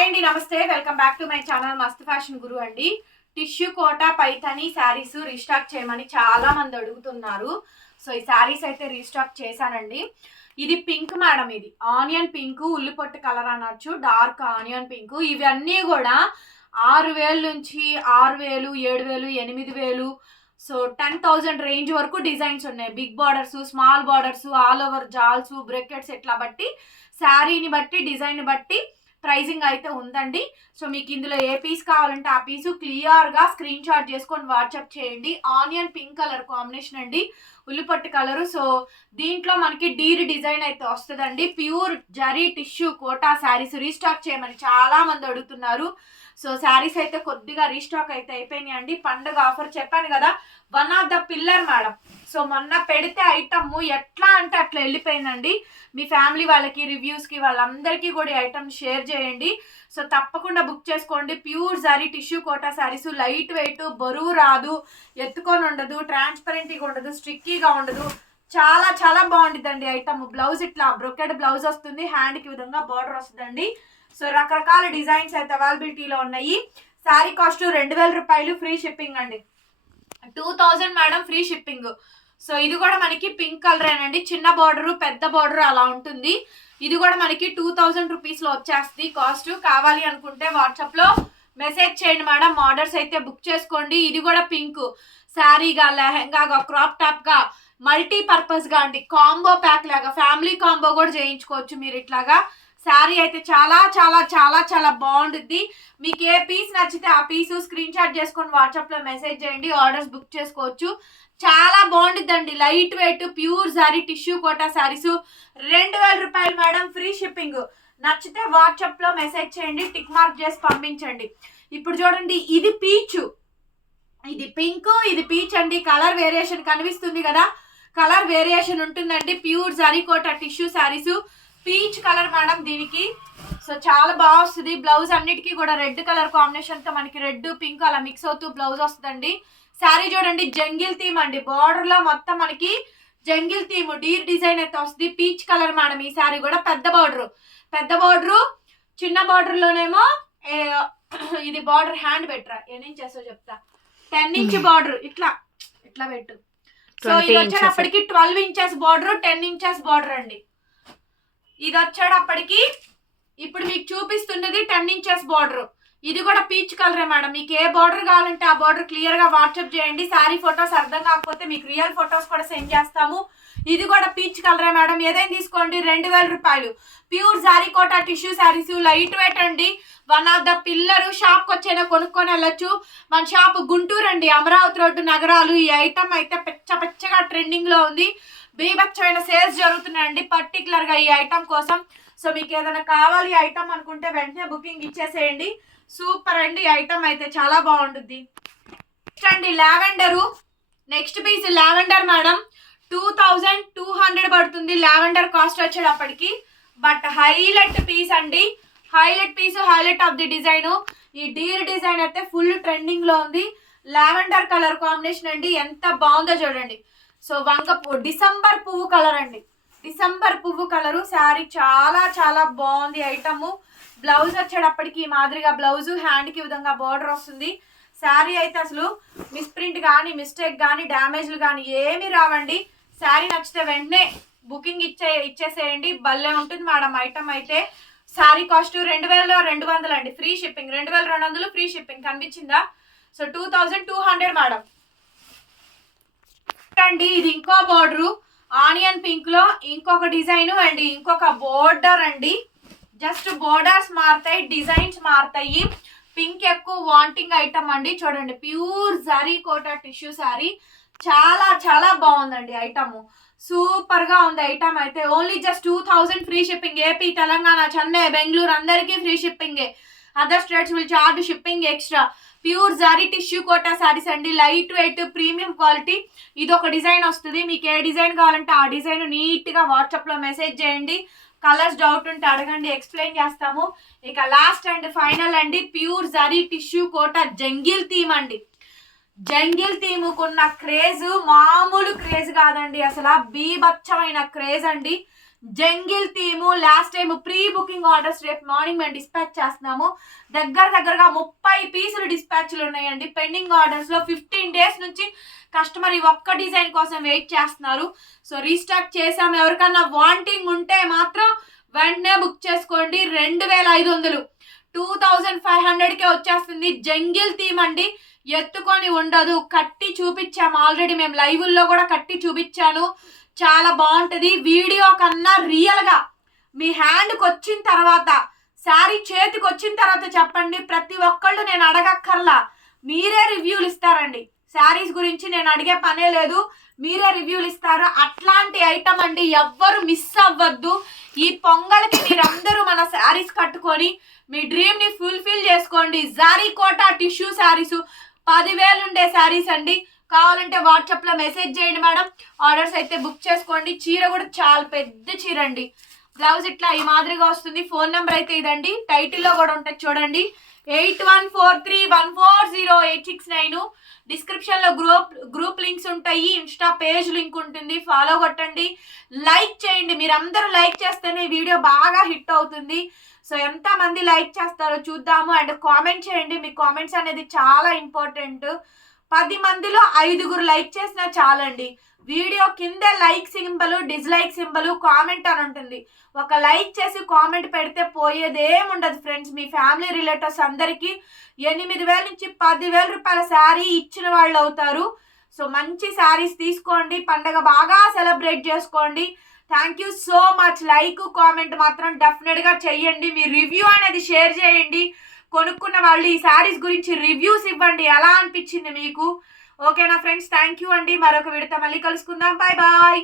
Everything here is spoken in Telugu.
హాయ్ అండి నమస్తే. Welcome back to my channel Mast fashion guru అండి. టిష్యూ కోట పైథని శారీస్ రీస్టాక్ చేయమని చాలా మంది అడుగుతున్నారు. సో ఈ శారీస్ అయితే రీస్టాక్ చేశానండి. ఇది పింక్ మేడం ఇది. ఆనియన్ పింక్ ఉల్లిపొట్టు కలర్ అనొచ్చు డార్క్ ఆనియన్ పింక్. ఇవన్నీ కూడా ఆరు వేలు నుంచి ఆరు వేలు ఏడు వేలు ఎనిమిది వేలు. సో టెన్ థౌజండ్ రేంజ్ వరకు డిజైన్స్ ఉన్నాయి. Big borders small borders all over జాల్స్ brackets ఇట్లా బట్టి శారీని బట్టి డిజైన్ బట్టి ప్రైజింగ్ అయితే ఉందండి. సో మీకు ఇందులో ఏ పీస్ కావాలంటే ఆ పీసు క్లియర్గా స్క్రీన్ షాట్ చేసుకొని వాట్సాప్ చేయండి. ఆనియన్ పింక్ కలర్ కాంబినేషన్ అండి. ఉల్లిపట్టు కలరు. సో దీంట్లో మనకి డీర్ డిజైన్ అయితే వస్తుందండి. Pure zari tissue Kota saris restock చేయమని చాలా మంది అడుగుతున్నారు. సో శారీస్ అయితే కొద్దిగా రీస్టాక్ అయితే అయిపోయినాయండి. అండి పండుగ ఆఫర్ చెప్పాను కదా. One of the pillar madam. So మొన్న పెడితే ఐటమ్ ఎట్లా అంటే అట్లా వెళ్ళిపోయిందండి. మీ ఫ్యామిలీ వాళ్ళకి రివ్యూస్కి వాళ్ళందరికీ కూడా ఈ ఐటమ్ షేర్ చేయండి. సో తప్పకుండా బుక్ చేసుకోండి. Pure sari tissue Kota saris light weight బరువు రాదు ఎత్తుకొని ఉండదు ట్రాన్స్పరెంట్గా ఉండదు స్ట్రిక్కీగా ఉండదు. చాలా చాలా బాగుంటుందండి ఐటమ్ బ్లౌజ్ ఇట్లా బ్రొకెడ్ బ్లౌజ్ వస్తుంది. హ్యాండ్కి విధంగా బార్డర్ వస్తుందండి. సో రకరకాల డిజైన్స్ అయితే అవైలబిలిటీలో ఉన్నాయి. శారీ కాస్ట్ రెండు వేల రూపాయలు ఫ్రీ షిప్పింగ్ అండి. Two thousand madam free shipping so ఇది కూడా మనకి పింక్ కలరేనండి చిన్న బార్డర్ పెద్ద బార్డర్ అలా ఉంటుంది. ఇది కూడా మనకి టూ థౌజండ్ రూపీస్లో వచ్చేస్తుంది కాస్ట్. కావాలి అనుకుంటే వాట్సాప్లో మెసేజ్ చేయండి మేడం. ఆర్డర్స్ అయితే బుక్ చేసుకోండి. ఇది కూడా పింక్ శారీగా లెహెంగాగా క్రాప్ టాప్గా మల్టీ పర్పస్గా అండి. కాంబో ప్యాక్ లాగా ఫ్యామిలీ కాంబో కూడా చేయించుకోవచ్చు మీరు ఇట్లాగా. శారీ అయితే చాలా చాలా చాలా చాలా బాగుంటుంది మీకు ఏ పీస్ నచ్చితే ఆ పీసు స్క్రీన్ షాట్ చేసుకొని వాట్సాప్లో మెసేజ్ చేయండి. ఆర్డర్స్ బుక్ చేసుకోవచ్చు. చాలా బాగుంటుందండి light weight pure sari tissue Kota saris రెండు వేల రూపాయలు మేడం ఫ్రీ షిప్పింగ్. నచ్చితే వాట్సాప్లో మెసేజ్ చేయండి టిక్ మార్క్ చేసి పంపించండి. ఇప్పుడు చూడండి ఇది పీచు. ఇది పింక్ ఇది పీచ్ అండి. కలర్ వేరియేషన్ కనిపిస్తుంది కదా? కలర్ వేరియేషన్ ఉంటుందండి. Pure zari Kota tissue saris peach colour madam దీనికి. సో చాలా బాగా వస్తుంది. బ్లౌజ్ అన్నిటికీ కూడా రెడ్ కలర్ కాంబినేషన్తో మనకి రెడ్ పింక్ అలా మిక్స్ అవుతూ బ్లౌజ్ వస్తుందండి. శారీ చూడండి జంగిల్ థీమ్ అండి. బార్డర్లో మొత్తం మనకి జంగిల్ థీమ్ డీర్ డిజైన్ అయితే వస్తుంది. పీచ్ కలర్ మేడం ఈ శారీ కూడా పెద్ద బార్డర్ పెద్ద బార్డర్ చిన్న బార్డర్ లోనేమో ఇది బార్డర్ హ్యాండ్ పెట్టరా? ఎన్ని ఇంచెస్ చెప్తా. టెన్ ఇంచ్ బార్డర్ ఇట్లా ఇట్లా పెట్టు. సో 20 ఇది. వచ్చేటప్పటికి twelve inches border ten inches border అండి. ఇది వచ్చేటప్పటికి ఇప్పుడు మీకు చూపిస్తున్నది టెన్ ఇంచెస్ బార్డర్ ఇది కూడా పీచ్ కలరే మేడం. మీకు ఏ బార్డర్ కావాలంటే ఆ బార్డర్ క్లియర్గా వాట్సాప్ చేయండి. శారీ ఫొటోస్ అర్థం కాకపోతే మీకు రియల్ ఫొటోస్ కూడా సెండ్ చేస్తాము. ఇది కూడా పీచ్ కలరే మేడం. ఏదైనా తీసుకోండి రెండు వేల రూపాయలు. Pure sari Kota tissue saris light weight అండి. వన్ ఆఫ్ ద పిల్లరు షాప్కి వచ్చైనా కొనుక్కొని వెళ్ళొచ్చు. మన షాప్ గుంటూరు అండి. అమరావతి రోడ్డు నగరాలు. ఈ ఐటమ్ అయితే పెచ్చ పెచ్చగా ట్రెండింగ్లో ఉంది. బీభత్సమైన సేల్స్ జరుగుతున్నాయండి. పర్టికులర్గా ఈ ఐటమ్ కోసం సో మీకు ఏదైనా కావాలి ఈ ఐటమ్ అనుకుంటే వెంటనే బుకింగ్ ఇచ్చేసేయండి. సూపర్ అండి ఈ ఐటమ్ అయితే చాలా బాగుంటుంది నెక్స్ట్ అండి lavender. Next piece lavender madam. Two thousand two hundred పడుతుంది లావెండర్ కాస్ట్ వచ్చేటప్పటికి. బట్ హైలైట్ పీస్ అండి. Highlight piece highlight of the design. ఈ డీర్ డిజైన్ అయితే ఫుల్ ట్రెండింగ్లో ఉంది. లావెండర్ కలర్ కాంబినేషన్ అండి. ఎంత బాగుందో చూడండి. సో వంగ పువ్వు డిసెంబర్ పువ్వు కలర్ అండి. డిసెంబర్ పువ్వు కలరు శారీ చాలా చాలా బాగుంది ఐటమ్. బ్లౌజ్ వచ్చేటప్పటికి ఈ మాదిరిగా బ్లౌజ్ హ్యాండ్కి విధంగా బార్డర్ వస్తుంది. శారీ అయితే అసలు మిస్ప్రింట్ కానీ మిస్టేక్ కానీ డ్యామేజ్లు కానీ ఏమి రావండి. శారీ నచ్చితే వెంటనే బుకింగ్ ఇచ్చే ఇచ్చేసేయండి. భలే ఉంటుంది మేడం ఐటమ్ అయితే. శారీ కాస్ట్ రెండు వేల రెండు వందలు అండి. ఫ్రీ షిప్పింగ్ రెండు వేల రెండు వందలు ఫ్రీ షిప్పింగ్ కనిపించిందా? So two thousand two hundred madam అండి ఇది ఇంకో బార్డరు ఆనియన్ పింక్లో ఇంకొక డిజైన్ అండ్ ఇంకొక బోర్డర్ అండి. జస్ట్ బోర్డర్స్ మారుతాయి డిజైన్స్ మారుతాయి. పింక్ ఎక్కువ వాంటింగ్ ఐటమ్ అండి. చూడండి ప్యూర్ జరీ కోట టిష్యూ శారీ. చాలా చాలా బాగుందండి ఐటమ్. సూపర్గా ఉంది ఐటమ్ అయితే. Only just two thousand free shipping. AP Telangana Chennai Bengaluru అందరికీ free షిప్పింగే. Other states will charge shipping extra. Pure zari tissue Kota saris అండి. Light weight premium quality. ఇది ఒక డిజైన్ వస్తుంది. మీకు ఏ డిజైన్ కావాలంటే ఆ డిజైన్ నీట్గా వాట్సాప్లో మెసేజ్ చేయండి. కలర్స్ డౌట్ ఉంటే అడగండి. ఎక్స్ప్లెయిన్ చేస్తాము. ఇక లాస్ట్ అండ్ ఫైనల్ అండి. Pure zari tissue Kota jungle theme అండి. జంగిల్ థీముకున్న క్రేజ్ మామూలు క్రేజ్ కాదండి. అసలు బీభత్సమైన క్రేజ్ అండి jungle theme last time pre booking orders రేపు మార్నింగ్ మేము డిస్పాచ్ చేస్తున్నాము. దగ్గర దగ్గరగా ముప్పై పీసులు డిస్పాచ్లు ఉన్నాయండి. పెండింగ్ ఆర్డర్స్లో ఫిఫ్టీన్ డేస్ నుంచి కస్టమర్ ఈ ఒక్క డిజైన్ కోసం వెయిట్ చేస్తున్నారు. సో రీస్టాక్ చేసాము ఎవరికన్నా వాంటింగ్ ఉంటే మాత్రం వెంటనే బుక్ చేసుకోండి. రెండు వేల ఐదు వందలు. టూ థౌజండ్ ఫైవ్ హండ్రెడ్కే వచ్చేస్తుంది. జంగిల్ థీమ్ అండి. ఎత్తుకొని ఉండదు. కట్టి చూపించాము. ఆల్రెడీ మేము లైవ్ల్లో కూడా కట్టి చూపించాను. చాలా బాగుంటుంది. వీడియో కన్నా రియల్గా మీ హ్యాండ్కి వచ్చిన తర్వాత శారీ చేతికి వచ్చిన తర్వాత చెప్పండి. ప్రతి ఒక్కళ్ళు నేను అడగక్కర్లా. మీరే రివ్యూలు ఇస్తారండి. శారీస్ గురించి నేను అడిగే పనే లేదు. మీరే రివ్యూలు ఇస్తారు. అట్లాంటి ఐటమ్ అండి ఎవ్వరు మిస్ అవ్వద్దు. ఈ పొంగల్కి మీరందరూ మన శారీస్ కట్టుకొని మీ డ్రీమ్ని ఫుల్ఫిల్ చేసుకోండి. జారీ కోటా టిష్యూ శారీస్ పదివేలు ఉండే శారీస్ అండి. కావాలంటే వాట్సాప్లో మెసేజ్ చేయండి మేడం. ఆర్డర్స్ అయితే బుక్ చేసుకోండి. చీర కూడా చాలా పెద్ద చీర అండి. బ్లౌజ్ ఇట్లా ఈ మాదిరిగా వస్తుంది. ఫోన్ నెంబర్ అయితే ఇదండి. టైటిల్లో కూడా ఉంటుంది చూడండి. Eight one four three one four zero eight six nine. డిస్క్రిప్షన్లో గ్రూప్ గ్రూప్ లింక్స్ ఉంటాయి. ఇన్స్టా పేజ్ లింక్ ఉంటుంది. ఫాలో కొట్టండి. లైక్ చేయండి. మీరందరూ లైక్ చేస్తేనే వీడియో బాగా హిట్ అవుతుంది. సో ఎంత మంది లైక్ చేస్తారో చూద్దాము. అండ్ కామెంట్ చేయండి. మీ కామెంట్స్ అనేది చాలా ఇంపార్టెంట్ పది మందిలో ఐదుగురు లైక్ చేసినా చాలండి. వీడియో కింద like symbol dislike symbol comment అని ఉంటుంది. ఒక లైక్ చేసి కామెంట్ పెడితే పోయేదేముండదు ఫ్రెండ్స్. మీ ఫ్యామిలీ రిలేటివ్స్ అందరికీ ఎనిమిది వేల నుంచి పదివేల రూపాయల శారీ ఇచ్చిన వాళ్ళు అవుతారు. సో మంచి శారీస్ తీసుకోండి. పండగ బాగా సెలబ్రేట్ చేసుకోండి. Thank you so much like comment మాత్రం డెఫినెట్గా చెయ్యండి మీ రివ్యూ అనేది షేర్ చేయండి. కొనుక్కున్న వాళ్ళు ఈ శారీస్ గురించి రివ్యూస్ ఇవ్వండి. ఎలా అనిపించింది మీకు? ఓకేనా ఫ్రెండ్స్ థ్యాంక్ యూ అండి. మరొక విడత మళ్ళీ కలుసుకుందాం. Bye bye.